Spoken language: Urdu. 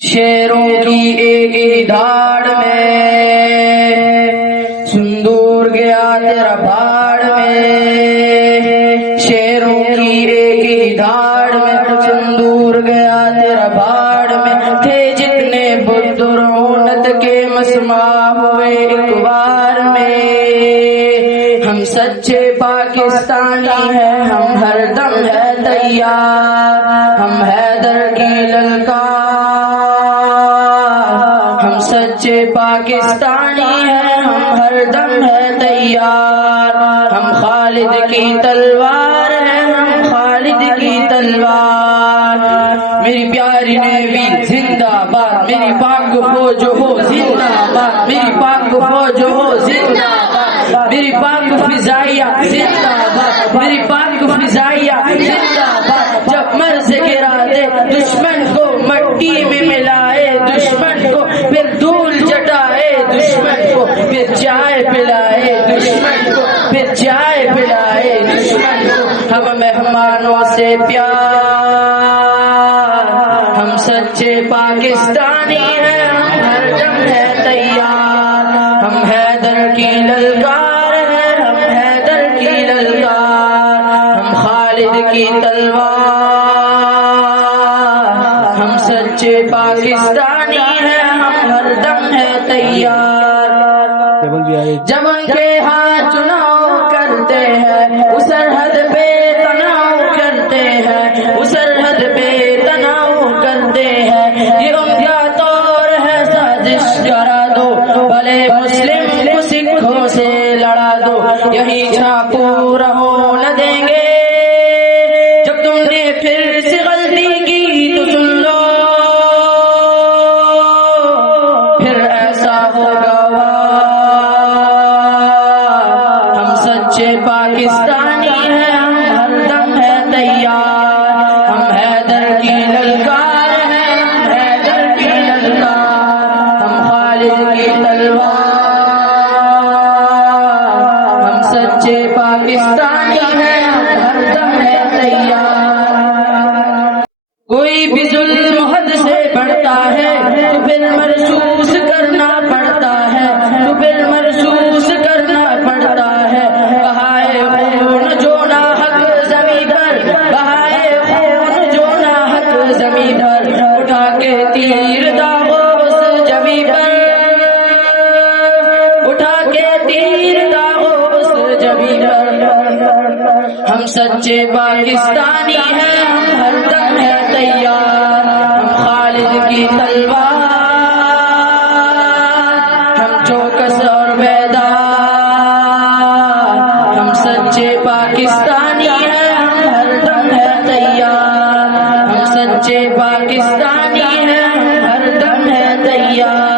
شیروں کی ایک ہی دھاڑ میں سندور گیا تیرا بھاڑ میں، شیروں کی ایک ہی دھاڑ میں سندور گیا تیرا بھاڑ میں، تھے جتنے بت رونت کے مسمع ہوئے ایک بار میں، ہم سچے پاکستانی ہیں، ہم ہر دم ہے تیار، ہم حیدر کی للکار، ہم سچے پاکستانی ہیں، ہم ہر دم ہے تیار، ہم خالد کی تلوار ہیں، ہم خالد کی تلوار، میری پیاری نیوی زندہ باد، میری پاک فوج ہو زندہ باد، میری پاک فوج ہو زندہ باد، میری پاک فضائیہ زندہ باد، میری پاک فضائیہ زندہ باد، جب مرز گرا دے دشمن کو مٹی میں ملائے، دشمن کو پھر دھول چٹائے، دشمن کو پھر چائے پلائے، دشمن کو پھر چائے پلائے، دشمن کو ہم مہمانوں سے پیار، ہم سچے پاکستانی ہیں، ہم ہر دم ہے تیار، ہم حیدر کی للکار ہیں، ہم حیدر کی للکار، ہم خالد کی تلوار، ہم سچے پاکستانی ہیں، ہم ہر دم ہے تیار، جب ان کے ہاتھ چناؤ کرتے ہیں، اس سرحد پہ تناؤ کرتے ہیں، اس سرحد پہ تناؤ کرتے ہیں، یہ ان کا طور ہے سازش کرا دو، بھلے مسلم کو سکھوں سے لڑا دو، یہی چھاپو رہو نہ دیں گے، جب تم نے پھر سے غلطی کی تو سن لو، پھر ایسا ہوگا ہم سچے پاکستانی ہیں، ہم ہر دم ہے تیار، ہم حیدر کی للکار ہیں، ہم حیدر کی للکار، ہم خالد کی تلوار، ہم سچے پاکستانی ہیں، ہم ہر دم ہے تیار، کوئی بھی ظلم حد سے بڑھتا ہے تو پھر محسوس کرنا پڑتا ہے، تو پھر محسوس کرنا پڑتا ہے، بہائے خون جو ناحق زمین پر، بہائے خون جو ناحق زمین پر، اٹھا کے تیر داغو اس جبی پر، اٹھا کے تیر داغو اس جبی پر، ہم سچے پاکستانی ہیں، ہم ہر دم ہے تیار، ہم خالد کی تلوار، ہم چوکس اور بیدار، ہم سچے پاکستانی ہیں، ہم ہر دم ہے تیار، ہم سچے پاکستانی ہیں، ہم ہر دم ہے تیار۔